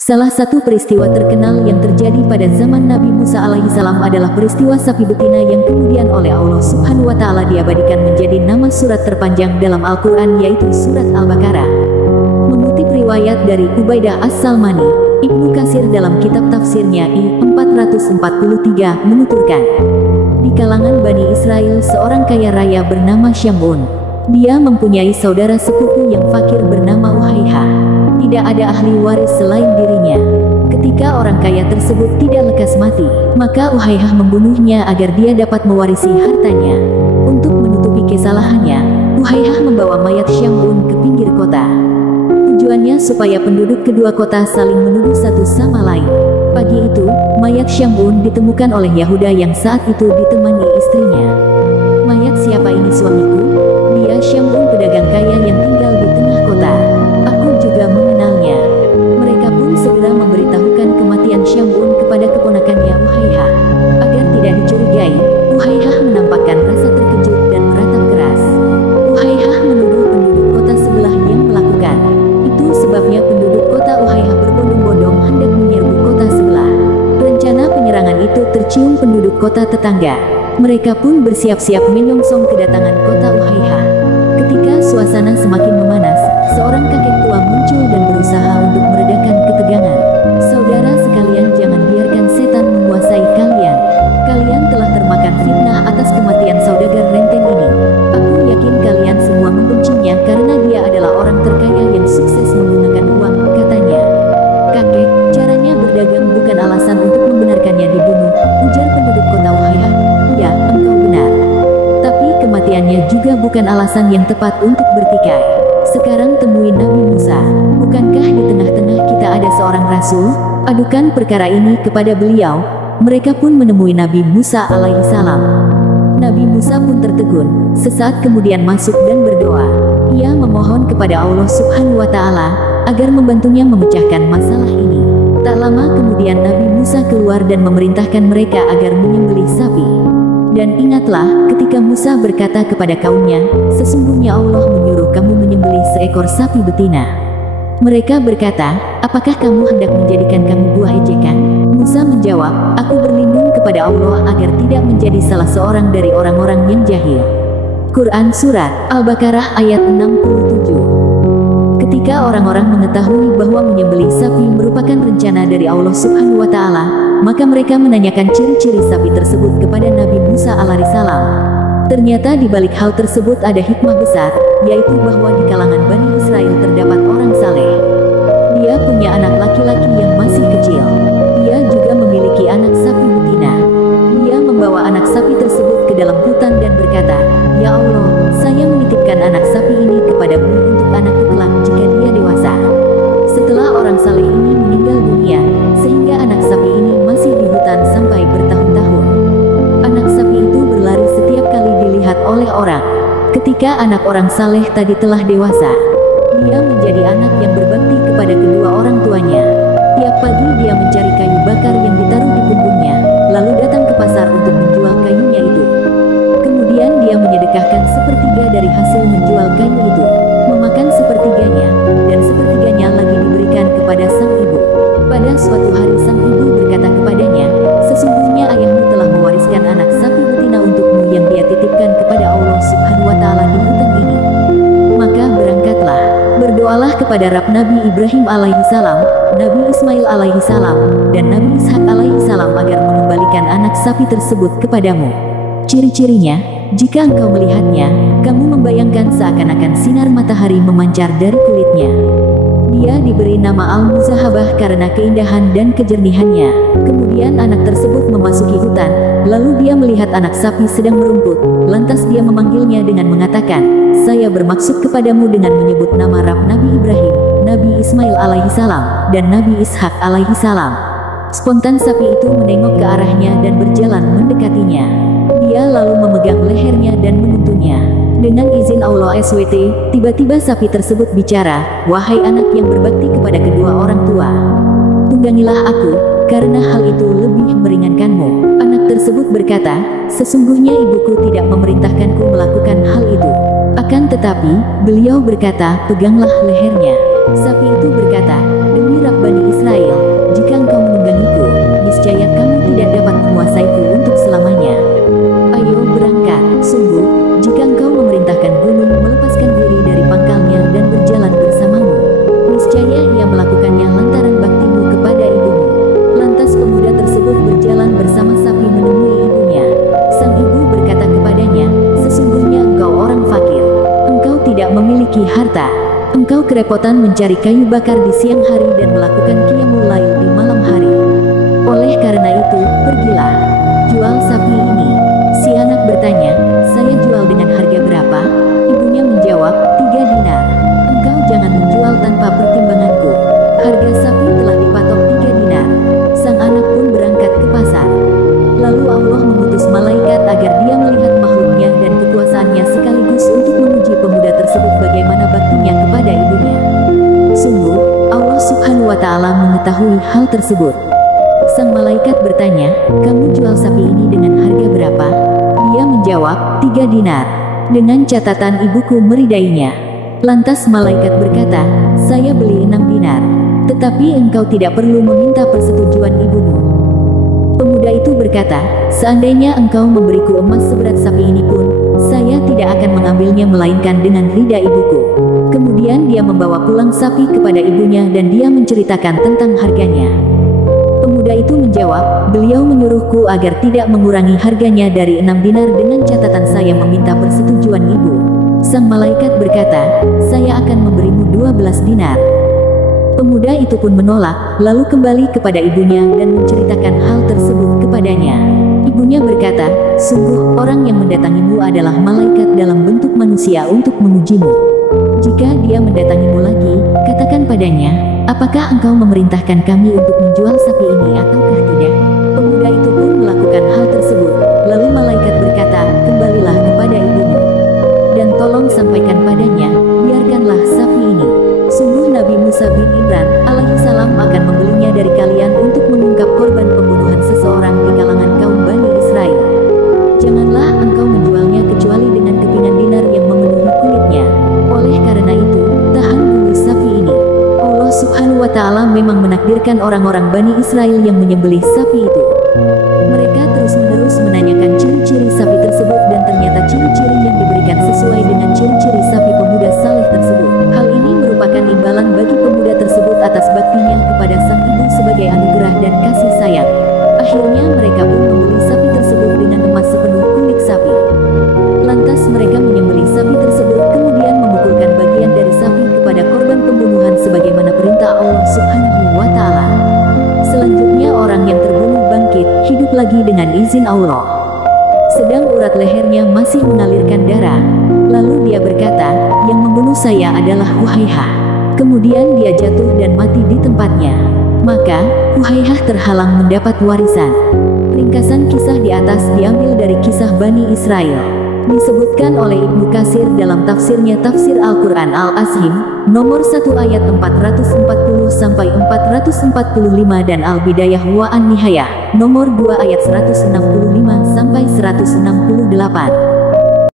Salah satu peristiwa terkenal yang terjadi pada zaman Nabi Musa alaihissalam adalah peristiwa sapi betina yang kemudian oleh Allah Subhanahu wa Ta'ala diabadikan menjadi nama surat terpanjang dalam Al-Quran, yaitu surat Al-Baqarah. Mengutip riwayat dari Ubaidah As-Salmani, Ibnu Katsir dalam kitab tafsirnya I-443 menuturkan, di kalangan Bani Israel seorang kaya raya bernama Syam'un. Dia mempunyai saudara sepupu yang fakir bernama Uhayha. Tidak ada ahli waris selain dirinya. Ketika orang kaya tersebut tidak lekas mati, maka Uhayha membunuhnya agar dia dapat mewarisi hartanya. Untuk menutupi kesalahannya, Uhayha membawa mayat Syam'un ke pinggir kota. Tujuannya supaya penduduk kedua kota saling menuduh satu sama lain. Pagi itu, mayat Syam'un ditemukan oleh Yahuda yang saat itu ditemani istrinya. Mayat siapa ini suamiku? Dia Syam'un, pedagang kaya yang tinggal di tengah kota. Aku juga mengenalnya. Mereka pun segera memberitahukan kematian Syam'un kepada keponakannya Uhayha. Agar tidak dicurigai, Uhayha menampakkan rasa terkejut dan meratap keras. Uhayha menuduh penduduk kota sebelah yang melakukan. Itu sebabnya penduduk kota Uhayha berbondong-bondong hendak menyerbu kota sebelah. Rencana penyerangan itu tercium penduduk kota tetangga. Mereka pun bersiap-siap menyongsong kedatangan kota Uhayha. Ketika suasana semakin memanas, seorang kakek tua muncul dan berusaha untuk meredakan ketegangan. Saudara sekalian, jangan biarkan setan menguasai kalian. Kalian telah termakan fitnah atas kematian saudagar renteng ini. Aku yakin kalian semua membencinya karena dia adalah orang terkaya yang sukses menggunakan uang, katanya. Kakek, caranya berdagang bukan alasan untuk membenarkannya dibunuh, ujar penduduk kota Uhayha. Ya, engkau benar. Tapi kematiannya juga bukan alasan yang tepat untuk bertikai. Sekarang temui Nabi Musa. Bukankah di tengah-tengah kita ada seorang rasul? Adukan perkara ini kepada beliau. Mereka pun menemui Nabi Musa alaihissalam. Nabi Musa pun tertegun, sesaat kemudian masuk dan berdoa. Ia memohon kepada Allah Subhanahu wa Ta'ala agar membantunya memecahkan masalah ini. Tak lama kemudian Nabi Musa keluar dan memerintahkan mereka agar menyembelih sapi. Dan ingatlah, ketika Musa berkata kepada kaumnya, sesungguhnya Allah menyuruh kamu menyembelih seekor sapi betina. Mereka berkata, apakah kamu hendak menjadikan kami buah ejekan? Musa menjawab, aku berlindung kepada Allah agar tidak menjadi salah seorang dari orang-orang yang jahil. Quran Surat Al-Baqarah ayat 67. Ketika orang-orang mengetahui bahwa menyembelih sapi merupakan rencana dari Allah Subhanahu wa Ta'ala, maka mereka menanyakan ciri-ciri sapi tersebut kepada Nabi Musa alaihissalam. Ternyata di balik hal tersebut ada hikmah besar, yaitu bahwa di kalangan Bani Israel terdapat orang saleh. Dia punya anak laki-laki yang masih kecil. Dia juga memiliki anak sapi betina. Dia membawa anak sapi tersebut ke dalam hutan dan berkata, ya Allah, saya menitipkan anak sapi ini kepadamu untuk anakku kelak jika dia dewasa. Setelah orang saleh ini meninggal dunia, sehingga anak sapi ini masih di hutan sampai bertahun-tahun. Anak sapi itu berlari setiap kali dilihat oleh orang. Ketika anak orang saleh tadi telah dewasa, dia menjadi anak yang berbakti kepada kedua orang tuanya. Tiap pagi dia mencari kayu bakar yang ditaruh di punggungnya, lalu datang ke pasar untuk menjual kayunya itu. Kemudian dia menyedekahkan sepertiga dari hasil menjual kayu itu, memakan sepertiganya, dan sepertiganya lagi diberikan kepada sang ibu. Pada suatu hari sang ibu berkata kepadanya, sesungguhnya ayahmu telah mewariskan anak sapi betina untukmu yang dia titipkan kepada Allah Subhanahu wa Ta'ala di hutan ini. Maka berangkatlah, berdoalah kepada Rabb Nabi Ibrahim alaihissalam, Nabi Ismail alaihissalam, dan Nabi Ishak alaihissalam agar mengembalikan anak sapi tersebut kepadamu. Ciri-cirinya, jika engkau melihatnya, kamu membayangkan seakan-akan sinar matahari memancar dari kulitnya. Dia diberi nama Al-Muzahabah karena keindahan dan kejernihannya. Kemudian anak tersebut memasuki hutan, lalu dia melihat anak sapi sedang merumput. Lantas dia memanggilnya dengan mengatakan, saya bermaksud kepadamu dengan menyebut nama Rabb Nabi Ibrahim, Nabi Ismail alaihissalam, dan Nabi Ishak alaihissalam. Spontan sapi itu menengok ke arahnya dan berjalan mendekatinya. Dia lalu memegang lehernya dan menuntunnya. Dengan izin Allah SWT, tiba-tiba sapi tersebut bicara, wahai anak yang berbakti kepada kedua orang tua, tunggangilah aku, karena hal itu lebih meringankanmu. Anak tersebut berkata, sesungguhnya ibuku tidak memerintahkanku melakukan hal itu. Akan tetapi, beliau berkata, peganglah lehernya. Sapi itu berkata, demi Rabb Bani Israel, Niscaya ia melakukannya lantaran baktimu kepada ibumu. Lantas pemuda tersebut berjalan bersama sapi menemui ibunya. Sang ibu berkata kepadanya, sesungguhnya engkau orang fakir. Engkau tidak memiliki harta. Engkau kerepotan mencari kayu bakar di siang hari dan melakukan qiyamul lail di malam hari. Oleh karena itu, pergilah. Jual sapi ini. Si anak bertanya, saya jual dengan harga berapa? Ibunya menjawab, 3 dinar. Engkau jangan menjual tanpa pertimbanganku. Harga sapi telah dipatok 3 dinar. Sang anak pun berangkat ke pasar. Lalu Allah mengutus malaikat agar dia melihat makhluknya dan kekuasaannya sekaligus untuk menguji pemuda tersebut bagaimana baktinya kepada ibunya. Sungguh, Allah Subhanahu wa Ta'ala mengetahui hal tersebut. Sang malaikat bertanya, kamu jual sapi ini dengan harga berapa? Dia menjawab, 3 dinar. Dengan catatan ibuku meridainya. Lantas malaikat berkata, saya beli 6 dinar. Tetapi engkau tidak perlu meminta persetujuan ibumu. Pemuda itu berkata, seandainya engkau memberiku emas seberat sapi ini pun, saya tidak akan mengambilnya melainkan dengan ridha ibuku. Kemudian dia membawa pulang sapi kepada ibunya dan dia menceritakan tentang harganya. Pemuda itu menjawab, beliau menyuruhku agar tidak mengurangi harganya dari 6 dinar dengan catatan saya meminta persetujuan ibu. Sang malaikat berkata, saya akan memberimu 12 dinar. Pemuda itu pun menolak, lalu kembali kepada ibunya dan menceritakan hal tersebut kepadanya. Ibunya berkata, sungguh orang yang mendatangimu adalah malaikat dalam bentuk manusia untuk mengujimu. Jika dia mendatangimu lagi, katakan padanya, apakah engkau memerintahkan kami untuk menjual sapi ini ataukah tidak? Pemuda itu pun melakukan hal tersebut. Lalu malaikat berkata, kembalilah kepada ibumu. Dan tolong sampaikan padanya, biarkanlah sapi ini. Sungguh Nabi Musa bin Imran alaihissalam akan membelinya dari kalian untuk mengungkap korban pembunuhan seseorang di kalangan kaum Bani Israel. Janganlah engkau menjualnya kecuali dengan kepingan dinar yang memenuhi kulitnya. Oleh karena itu, tahan dulu sapi ini. Allah Subhanahu wa Ta'ala memang menakdirkan orang-orang Bani Israel yang menyembelih sapi itu. Mereka terus-menerus menanyakan ciri-ciri sapi tersebut dan ternyata ciri-ciri yang diberikan sesuai dengan ciri-ciri sapi pemuda saleh tersebut. Hal ini merupakan imbalan bagi pemuda tersebut atas baktinya kepada sang ibu sebagai anugerah dan kasih sayang. Akhirnya mereka pun membeli sapi tersebut dengan emas sepenuh kulit sapi. Lantas mereka menyembelih sapi tersebut kemudian memukulkan bagian dari sapi kepada korban pembunuhan sebagaimana perintah Allah Subhanahu wa Ta'ala. Selanjutnya orang yang terbunuh bangkit, hidup lagi dengan izin Allah. Sedang urat lehernya masih mengalirkan darah. Lalu dia berkata, yang membunuh saya adalah Huhaihah. Kemudian dia jatuh dan mati di tempatnya. Maka, Huhaihah terhalang mendapat warisan. Ringkasan kisah di atas diambil dari kisah Bani Israel. Disebutkan oleh Ibnu Katsir dalam tafsirnya Tafsir Al-Quran Al-Azim, nomor 1 ayat 440-445 dan Al-Bidayah wa An-Nihayah, nomor 2 ayat 165-168.